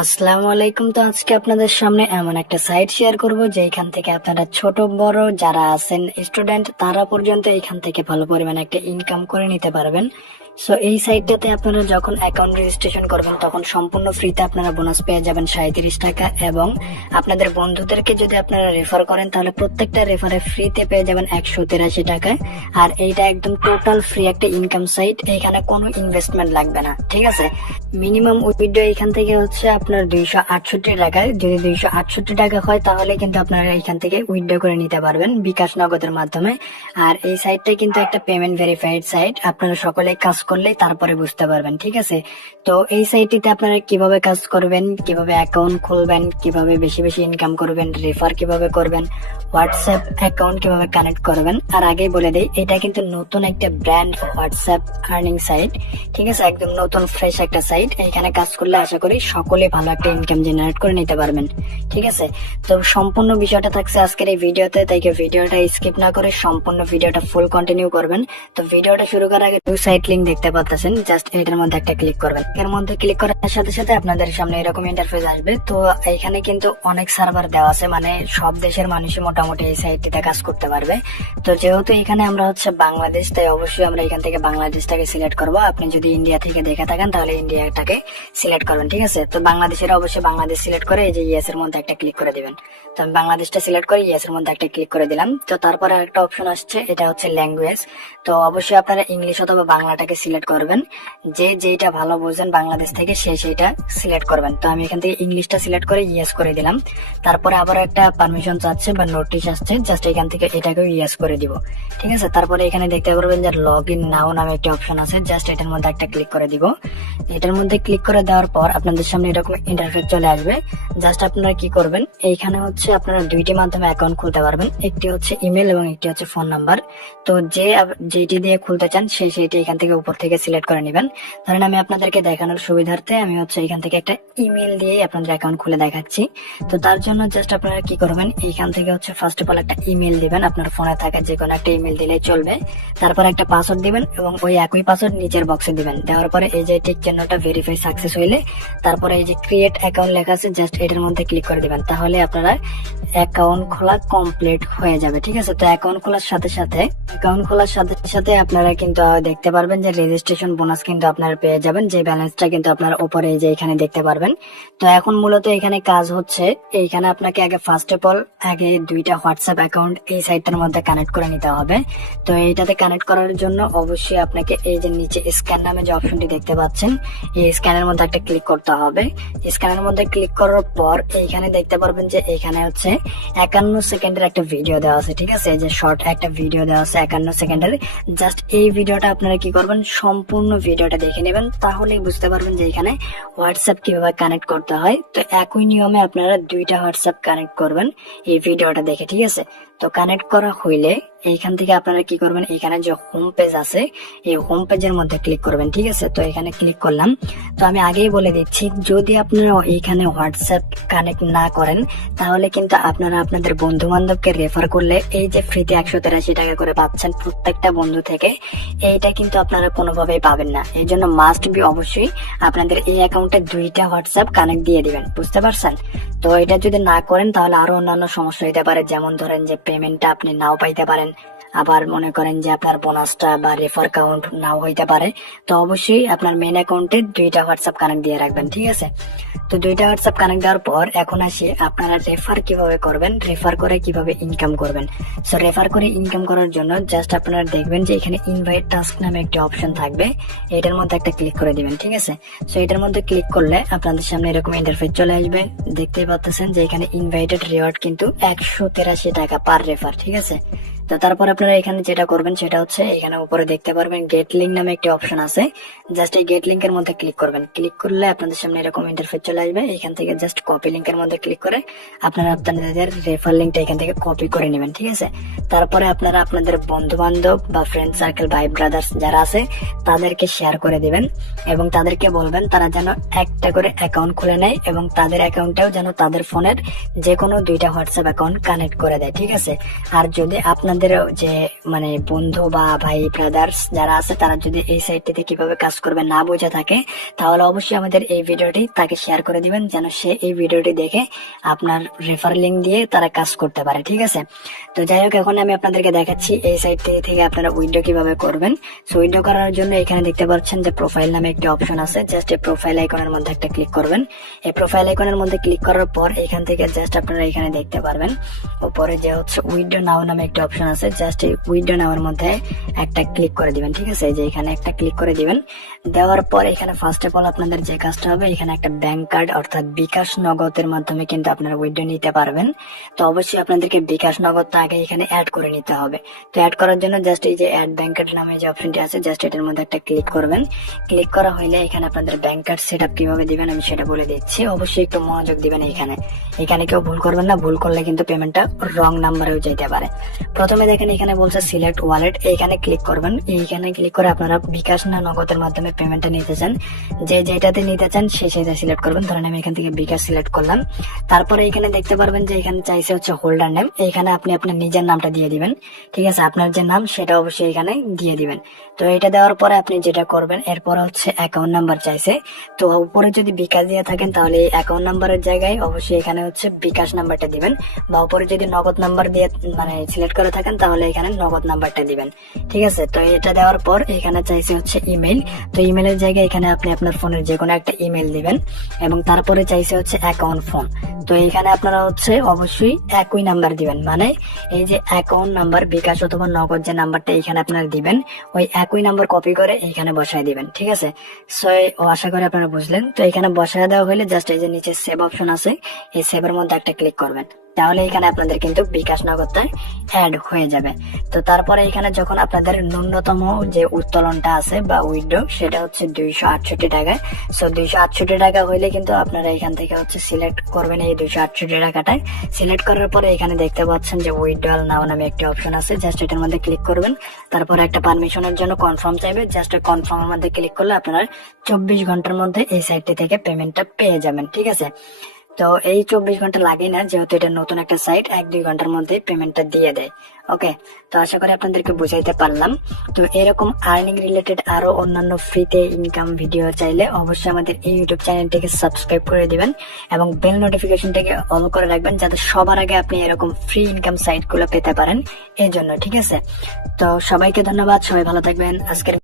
আসসালামু আলাইকুম। তো আজকে আপনাদের সামনে এমন একটা সাইট শেয়ার করব যেখান থেকে আপনারা ছোট বড় যারা আছেন স্টুডেন্ট তারা পর্যন্ত এখান থেকে ভালো পরিমাণে একটা ইনকাম করে নিতে পারবেন। সো এই সাইটটাতে আপনারা যখন অ্যাকাউন্ট রেজিস্ট্রেশন করবেন তখন সম্পূর্ণ ফ্রিতে আপনারা বোনাস পেয়ে যাবেন 37 টাকা, এবং আপনাদের বন্ধুদেরকে যদি আপনারা রেফার করেন তাহলে প্রত্যেকটা রেফারে ফ্রিতে পেয়ে যাবেন 183 টাকা। আর এইটা একদম টোটাল ফ্রি একটা ইনকাম সাইট, এখানে কোনো ইনভেস্টমেন্ট লাগবে না, ঠিক আছে। মিনিমাম উইথড্র এখান থেকে হচ্ছে আপনার 268 টাকায়, যদি 268 টাকা হয় তাহলে কিন্তু আপনারা এখান থেকে উইথড্র করে নিতে পারবেন বিকাশ নগদের মাধ্যমে। আর এই সাইটটা কিন্তু একটা পেমেন্ট ভেরিফাইড সাইট, আপনারা সকলে কাজ করলেই তারপরে বুঝতে পারবেন, ঠিক আছে। তো এই সাইটটিতে আপনারা কিভাবে কাজ করবেন, কিভাবে অ্যাকাউন্ট খুলবেন, কিভাবে বেশি বেশি ইনকাম করবেন, রেফার কিভাবে করবেন, হোয়াটসঅ্যাপ অ্যাকাউন্ট কিভাবে কানেক্ট করবেন। আর আগেই বলে দেই এটা কিন্তু নতুন একটা ব্র্যান্ড হোয়াটসঅ্যাপ আর্নিং সাইট, ঠিক আছে, একদম নতুন ফ্রেশ একটা সাইট। এখানে কাজ করলে আশা করি সকলে ভালো একটা ইনকাম জেনারেট করে নিতে পারবেন, ঠিক আছে। তো সম্পূর্ণ বিষয়টা থাকছে আজকের এই ভিডিওতে, তাই ভিডিওটা স্কিপ না করে সম্পূর্ণ ভিডিওটা ফুল কন্টিনিউ করবেন। তো ভিডিওটা শুরু করার আগে দুই সাইট লিংক দেখতে পাচ্ছেন, জাস্ট এটার মধ্যে একটা ক্লিক করবেন। এর মধ্যে ক্লিক করার সাথে সাথে আপনাদের সামনে এরকম ইন্টারফেস আসবে। তো এখানে কিন্তু অনেক সার্ভার দেওয়া আছে, মানে সব দেশের মানুষই মোটামুটি এই সাইটটিতে কাজ করতে পারবে। তো যেহেতু এখানে আমরা হচ্ছে বাংলাদেশ, তাই অবশ্যই আমরা এখান থেকে বাংলাদেশটাকে সিলেক্ট করব। আপনি যদি ইন্ডিয়া থেকে দেখে থাকেন তাহলে ইন্ডিয়াটাকে সিলেক্ট করবেন, ঠিক আছে। তো বাংলাদেশের অবশ্যই বাংলাদেশ সিলেক্ট করে এই যে ইয়েস এর মধ্যে একটা ক্লিক করে দিবেন। তো আমি বাংলাদেশটা সিলেক্ট করে ইয়েস এর মধ্যে একটা ক্লিক করে দিলাম। তো তারপরে আরেকটা অপশন আসছে, এটা হচ্ছে ল্যাঙ্গুয়েজ। তো অবশ্যই আপনারা ইংলিশ অথবা বাংলাটাকে সিলেক্ট করবেন, যে যেটা ভালো বোঝেন বাংলাদেশ থেকে সে সেইটা সিলেক্ট করবেন। তো আমি এখান থেকে ইংলিশটা সিলেক্ট করে ইয়েস করে দিলাম। তারপরে আবার একটা পারমিশন চাচ্ছে বা নোটিশ আসছে, জাস্ট এখান থেকে এটাকেও ইয়েস করে দিব, ঠিক আছে। তারপরে এখানে দেখতে পারবেন যে লগ ইন নাও নামে একটা অপশন আছে, জাস্ট এটার মধ্যে একটা ক্লিক করে দিব। এটার মধ্যে ক্লিক করে দেওয়ার পর আপনাদের সামনে এরকম ইন্টারফেস চলে আসবে। জাস্ট আপনারা কি করবেন, এইখানে হচ্ছে আপনারা দুইটি মাধ্যমে অ্যাকাউন্ট খুলতে পারবেন, একটি হচ্ছে ইমেল এবং একটি হচ্ছে ফোন নাম্বার। তো যেটি দিয়ে খুলতে চান সেইটি এখান থেকে উপর থেকে সিলেক্ট করে নেবেন। ধরেন আমি আপনাদেরকে দেখানোর সুবিধার্থে আমি হচ্ছে এখান থেকে একটা ইমেল দিয়ে আপনাদের অ্যাকাউন্ট খুলে দেখাচ্ছি। তো তার জন্য জাস্ট আপনারা কি করবেন, এইখান থেকে হচ্ছে ফার্স্ট অফ অল একটা ইমেল দিবেন, আপনার ফোনে থাকা যে কোনো একটা ইমেল দিলেই চলবে। তারপর একটা পাসওয়ার্ড দিবেন এবং ওই একই পাসওয়ার্ড নিচের বক্সে দিবেন। দেওয়ার পরে এই যে টিক চিহ্নটা ভেরিফাই সাকসেস হইলে তারপরে এই যে ক্রিয়েট অ্যাকাউন্ট লেখা আছে, জাস্ট এটার মধ্যে ক্লিক করে দিবেন। তাহলে আপনারা অ্যাকাউন্ট খোলা কমপ্লিট হয়ে যাবে, ঠিক আছে। তো অ্যাকাউন্ট খোলার সাথে সাথে আপনারা কিন্তু দেখতে পারবেন যে রেজিস্ট্রেশন বোনাস কিন্তু আপনারা পেয়ে যাবেন, যে ব্যালেন্সটা কিন্তু আপনার উপরে এই যে এখানে দেখতে পারবেন। তো এখন মূলত এখানে কাজ হচ্ছে, এইখানে আপনাকে আগে ফার্স্ট অফ অল আগে দুইটা হোয়াটসঅ্যাপ অ্যাকাউন্ট এই সাইটটার মধ্যে কানেক্ট করে নিতে হবে। তো এইটাতে কানেক্ট করার জন্য অবশ্যই আপনাকে এই যে নিচে স্ক্যান নামে যে অপশনটি দেখতে পাচ্ছেন, এই স্ক্যানের মধ্যে একটা ক্লিক করতে হবে। স্ক্যানের মধ্যে ক্লিক করার পর এইখানে দেখতে পারবেন যে এখানে হচ্ছে 51 সেকেন্ডের একটা ভিডিও দেওয়া আছে, ঠিক আছে। এই যে শর্ট একটা ভিডিও দেওয়া আছে 51 সেকেন্ডের। জাস্ট এই ভিডিওটা আপনারা কি করবেন, সম্পূর্ণ ভিডিওটা দেখে নেবেন, তাহলেই বুঝতে পারবেন যে এখানে হোয়াটসঅ্যাপ কিভাবে কানেক্ট করতে হয়। তো একই নিয়মে আপনারা দুইটা হোয়াটসঅ্যাপ কানেক্ট করবেন এই ভিডিওটা দেখে, ঠিক আছে। তো কানেক্ট করা হইলে এইখান থেকে আপনারা কি করবেন, এখানে যে হোম পেজ আছে এই হোম পেজের মধ্যে ক্লিক করবেন, ঠিক আছে। তো এখানে ক্লিক করলাম। তো আমি আগেই বলে দিচ্ছি, যদি আপনারা এইখানে হোয়াটসঅ্যাপ কানেক্ট না করেন তাহলে কিন্তু আপনারা আপনাদের বন্ধু বান্ধবকে রেফার করলে এই যে ফ্রিতে 183 টাকা করে পাচ্ছেন প্রত্যেকটা বন্ধু থেকে, এইটা কিন্তু আপনারা কোনোভাবেই পাবেন না। এই জন্য মাস্ট বি অবশ্যই আপনাদের এই অ্যাকাউন্টে দুইটা হোয়াটসঅ্যাপ কানেক্ট দিয়ে দিবেন, বুঝতে পারছেন। তো এটা যদি না করেন তাহলে আরো অন্যান্য সমস্যা হতে পারে, যেমন ধরেন যে পেমেন্টটা আপনি নাও পাইতে পারেন, আবার মনে করেন যে আপনার বোনাসটা বা রেফার কাউন্ট নাও হইতে পারে। তো অবশ্যই আপনার মেন অ্যাকাউন্টে দুইটা হোয়াটসঅ্যাপ কানেক্ট দিয়ে রাখবেন, ঠিক আছে। তো দুইটা হোয়াটসঅ্যাপ কানেক্ট দেওয়ার পর এখন আসি আপনারা রেফার কিভাবে করবেন, রেফার করে কিভাবে ইনকাম করবেন। সো রেফার করে ইনকাম করার জন্য জাস্ট আপনারা দেখবেন যে এখানে ইনভাইট টাস্ক নামে একটি অপশন থাকবে, এটার মধ্যে একটা ক্লিক করে দিবেন, ঠিক আছে। সো এটার মধ্যে ক্লিক করলে আপনাদের সামনে এরকম ইন্টারফেস চলে আসবে। দেখতেই পাচ্ছেন যে এখানে ইনভাইটেড রিওয়ার্ড কিন্তু 183 টাকা পার রেফার, ঠিক আছে। তো তারপর আপনারা এখানে যেটা করবেন সেটা হচ্ছে এখানে উপরে দেখতে পারবেন গেট লিঙ্ক নামে একটি অপশন আছে, জাস্ট এই গেট লিঙ্কের মধ্যে ক্লিক করবেন। ক্লিক করলে আপনাদের সামনে এরকম ইন্টারফেস চলে আসবে। এখান থেকে জাস্ট কপি লিঙ্কের মধ্যে ক্লিক করে আপনারা আপনাদের রেফার লিঙ্কটা এখান থেকে কপি করে নেবেন, ঠিক আছে। তারপরে আপনারা আপনাদের বন্ধু বান্ধব বা ফ্রেন্ড সার্কেল ভাই ব্রাদার্স যারা আছে তাদেরকে শেয়ার করে দিবেন এবং তাদেরকে বলবেন তারা যেন একটা করে অ্যাকাউন্ট খুলে নেয় এবং তাদের অ্যাকাউন্টেও যেন তাদের ফোনের যে কোনো দুইটা হোয়াটসঅ্যাপ অ্যাকাউন্ট কানেক্ট করে দেয়, ঠিক আছে। আর যদি আপনাদের আপনাদের যে মানে বন্ধু বা ভাই ব্রাদার্স যারা আছে তারা যদি এই সাইটটিতে কিভাবে কাজ করবে না বোঝা থাকে, তাহলে অবশ্যই আমাদের এই ভিডিওটি তাকে শেয়ার করে দিবেন, যেন সে এই ভিডিওটি দেখে আপনার রেফার লিঙ্ক দিয়ে তারা কাজ করতে পারে। ঠিক আছে, তো যাই হোক, এখন আমি আপনাদেরকে দেখাচ্ছি এই সাইটটি থেকে আপনারা উইথড্র কিভাবে করবেন। সো উইথড্র করার জন্য এখানে দেখতে পাচ্ছেন যে প্রোফাইল নামে একটি অপশন আছে, জাস্ট এই প্রোফাইল আইকনের মধ্যে একটা ক্লিক করবেন। এই প্রোফাইল আইকনের মধ্যে ক্লিক করার পর এখান থেকে জাস্ট আপনারা এখানে দেখতে পারবেন উপরে যে হচ্ছে উইথড্র নাও নামে একটা অপশন আছে, জাস্ট এই উইথড্র নাওর মধ্যে একটা ক্লিক করে দিবেন। ঠিক আছে, এই যে এখানে একটা ক্লিক করে দিবেন। দেওয়ার পর এখানে ফার্স্ট অফ অল আপনাদের যে কাজটা হবে, এখানে একটা ব্যাংক কার্ড অর্থাৎ বিকাশ নগদের মাধ্যমে কিন্তু আপনারা উইথড্র নিতে পারবেন। তো অবশ্যই আপনাদেরকে বিকাশ নগদটা আগে এখানে অ্যাড করে নিতে হবে। তো অ্যাড করার জন্য জাস্ট এই যে অ্যাড ব্যাংক কার্ড নামে যে অপশনটি আছে, জাস্ট এটার মধ্যে একটা ক্লিক করবেন। ক্লিক করা হইলে এখানে আপনাদের ব্যাংক কার্ড সেট আপ কিভাবে দিবেন আমি সেটা বলে দিচ্ছি, অবশ্যই একটু মনোযোগ দিবেন। এখানে কেউ ভুল করবেন না, ভুল করলে কিন্তু পেমেন্টটা রং নাম্বারেও যেতে পারে। প্রথমে দেখেন এখানে বলছে সিলেক্ট ওয়ালেট, এইখানে ক্লিক করবেন। এইখানে ক্লিক করে আপনারা বিকাশ না নগদের মাধ্যমে পেমেন্টটা নিতে চান, যে যেটাতে নিতে চান সেটা সিলেক্ট করবেন। ধরেন আমি এখান থেকে বিকাশ সিলেক্ট করলাম। তারপরে এখানে দেখতে পারবেন যে এখানে চাইছে হচ্ছে হোল্ডার নেম, এইখানে আপনি আপনার নিজের নামটা দিয়ে দিবেন। ঠিক আছে, আপনার যে নাম সেটা অবশ্যই এখানে দিয়ে দিবেন। তো এটা দেওয়ার পরে আপনি যেটা করবেন, এরপর হচ্ছে অ্যাকাউন্ট নাম্বার চাইছে। তো উপরে যদি বিকাশ দিয়ে থাকেন তাহলে এই অ্যাকাউন্ট নাম্বারের জায়গায় অবশ্যই এখানে হচ্ছে বিকাশ নাম্বারটা দিবেন, বা উপরে যদি নগদ নাম্বার দিয়ে মানে সিলেক্ট করে থাকেন তাহলে এখানে নগদ নাম্বারটা দিবেন। ঠিক আছে, তো এটা দেওয়ার পর এখানে চাইছে হচ্ছে ইমেল। তো ইমেলের জায়গায় এখানে আপনি আপনার ফোনের যে কোনো একটা ইমেল দিবেন, এবং তারপরে চাইছে হচ্ছে অ্যাকাউন্ট ফোন। তো এখানে আপনারা হচ্ছে অবশ্যই একই নাম্বার দিবেন, মানে এই যে অ্যাকাউন্ট নাম্বার বিকাশ অথবা নগদ যে নাম্বারটা এখানে আপনারা দিবেন, ওই একই নাম্বার কপি করে এখানে বসায় দিবেন। ঠিক আছে, সো আশা করি আপনারা বুঝলেন। তো এখানে বসায় দেওয়া হলে জাস্ট এই যে নিচে সেভ অপশন আছে, এই সেভের মধ্যে একটা ক্লিক করবেন, তাহলে এখানে আপনাদের কিন্তু বিকাশ নগদটা অ্যাড হয়ে যাবে। তো তারপরে এখানে যখন আপনাদের ন্যূনতম যে উত্তোলনটা আছে বা উইথড্র, সেটা হচ্ছে 268 টাকা। সো 268 টাকা হইলে কিন্তু আপনারা এখান থেকে হচ্ছে সিলেক্ট করবেন এই 268 টাকাটায়। সিলেক্ট করার পরে এখানে দেখতে পাচ্ছেন যে উইথড্রল নাও নামে একটি অপশন আছে, জাস্ট এটার মধ্যে ক্লিক করবেন। তারপরে একটা পারমিশনের জন্য কনফার্ম চাইবে, জাস্ট কনফার্মের মধ্যে ক্লিক করলে আপনারা 24 ঘন্টার মধ্যে এই সাইটটি থেকে পেমেন্টটা পেয়ে যাবেন। ঠিক আছে, তো এই 24 ঘন্টা লাগে না, যেহেতু এটা নতুন একটা সাইট, 1-2 ঘন্টার মধ্যে পেমেন্টটা দিয়ে দেয়। ওকে, তো আশা করি আপনাদেরকে বুঝাইতে পারলাম। তো এরকম আর্নিং রিলেটেড আরো অন্যান্য ফ্রিতে ইনকাম ভিডিও চাইলে অবশ্যই আমাদের এই ইউটিউব চ্যানেলটিকে সাবস্ক্রাইব করে দিবেন এবং বেল নোটিফিকেশনটাকে অন করে রাখবেন, যাতে সবার আগে আপনি এরকম ফ্রি ইনকাম সাইট গুলো পেতে পারেন এই জন্য। ঠিক আছে, তো সবাইকে ধন্যবাদ, সবাই ভালো থাকবেন। আজকের